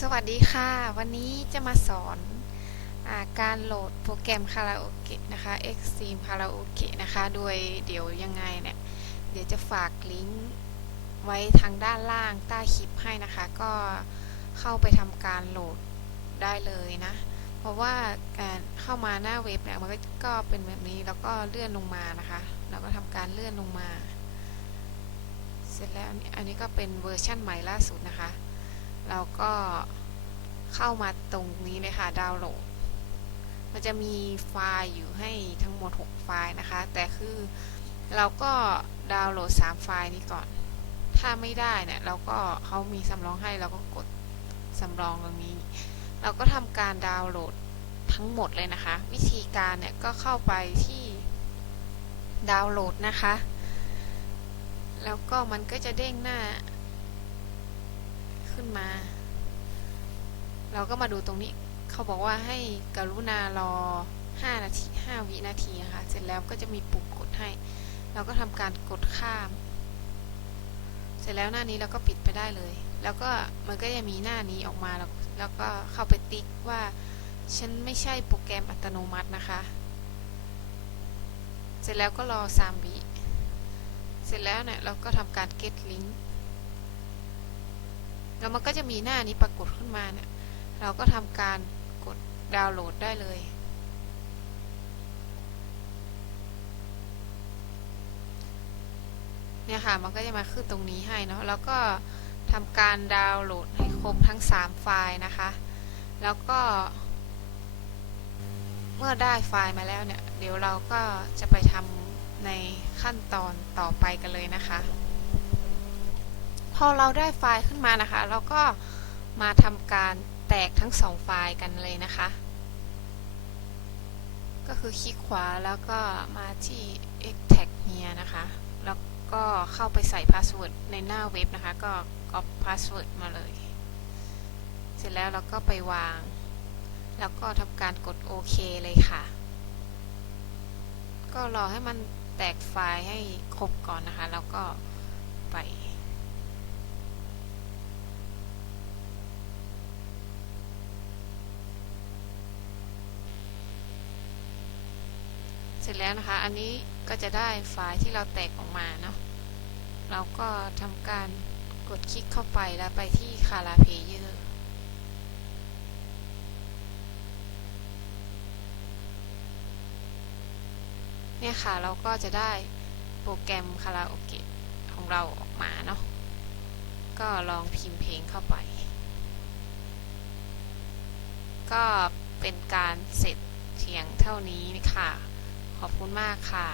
สวัสดีค่ะ วันนี้จะมาสอนอาการโหลดโปรแกรมคาราโอเกะนะคะ Extreme Karaoke นะคะ โดยเดี๋ยวยังไงเนี่ย เดี๋ยวจะฝากลิงก์ไว้ทางด้านล่างใต้คลิปให้นะคะ ก็เข้าไปทำการโหลดได้เลยนะ เพราะว่าการเข้ามาหน้าเว็บเนี่ยมันก็ก็เป็นแบบนี้แล้วก็เลื่อนลงมานะคะ แล้วก็ทำการเลื่อนลงมา เสร็จแล้วอันนี้อันนี้ก็เป็นเวอร์ชั่นใหม่ล่าสุดนะคะ เราก็เข้ามาตรงนี้เลยค่ะดาวน์โหลด มันจะมีไฟล์อยู่ให้ทั้งหมด 6 ไฟล์นะคะ แต่คือเราก็ดาวน์โหลด 3 ไฟล์นี้ก่อน ถ้าไม่ได้เนี่ยเราก็เขามีสำรองให้เราก็กดสำรองตรงนี้ เราก็ทำการดาวน์โหลดทั้งหมดเลยนะคะ วิธีการเนี่ยก็เข้าไปที่ดาวน์โหลดนะคะ แล้วก็มันก็จะเด้งหน้า ขึ้นมา เราก็มาดูตรงนี้ เขาบอกว่าให้กรุณารอ 5 นาที 5 วินาทีนะคะ เสร็จแล้วก็จะมีปุ่มกดให้ เราก็ทำการกดข้าม เสร็จแล้วหน้านี้เราก็ปิดไปได้เลย แล้วก็มันก็จะมีหน้านี้ออกมา แล้วแล้วก็เข้าไปติ๊กว่าฉันไม่ใช่โปรแกรมอัตโนมัตินะคะ เสร็จแล้วก็รอ3วิเสร็จแล้วเนี่ยเราก็ทำการ get link แล้วมันก็จะมีหน้านี้ปรากฏขึ้นมาเนี่ย เราก็ทำการกดดาวน์โหลดได้เลย เนี่ยค่ะ มันก็จะมาขึ้นตรงนี้ให้เนาะ แล้วก็ทำการดาวน์โหลดให้ครบทั้ง 3 ไฟล์นะคะ แล้วก็ เมื่อได้ไฟล์มาแล้วเนี่ย เดี๋ยวเราก็จะไปทำในขั้นตอนต่อไปกันเลยนะคะ อเราได้ไฟล์ขึ้นมานะคะ เราก็มาทำการแตกทั้งสองไฟล์กันเลยนะคะ ก็คือคลิกขวาแล้วก็มาที่ extract here นะคะ แล้วก็เข้าไปใส่พาสเวิร์ดในหน้าเว็บนะคะ ก็ copy password มาเลย เสร็จแล้วเราก็ไปวาง แล้วก็ทำการกดโอเคเลยค่ะ ก็รอให้มันแตกไฟล์ให้ครบก่อนนะคะ แล้วก็ไป เสร็จแล้วนะคะ อันนี้ก็จะได้ไฟล์ที่เราแตกออกมาเนาะ เราก็ทำการกดคลิกเข้าไปแล้วไปที่ Kara Player เนี่ยค่ะ เราก็จะได้โปรแกรมคาราโอเกะของเราออกมาเนาะ ก็ลองพิมพ์เพลงเข้าไป ก็เป็นการเสร็จเพียงเท่านี้ค่ะ ขอบคุณมากค่ะ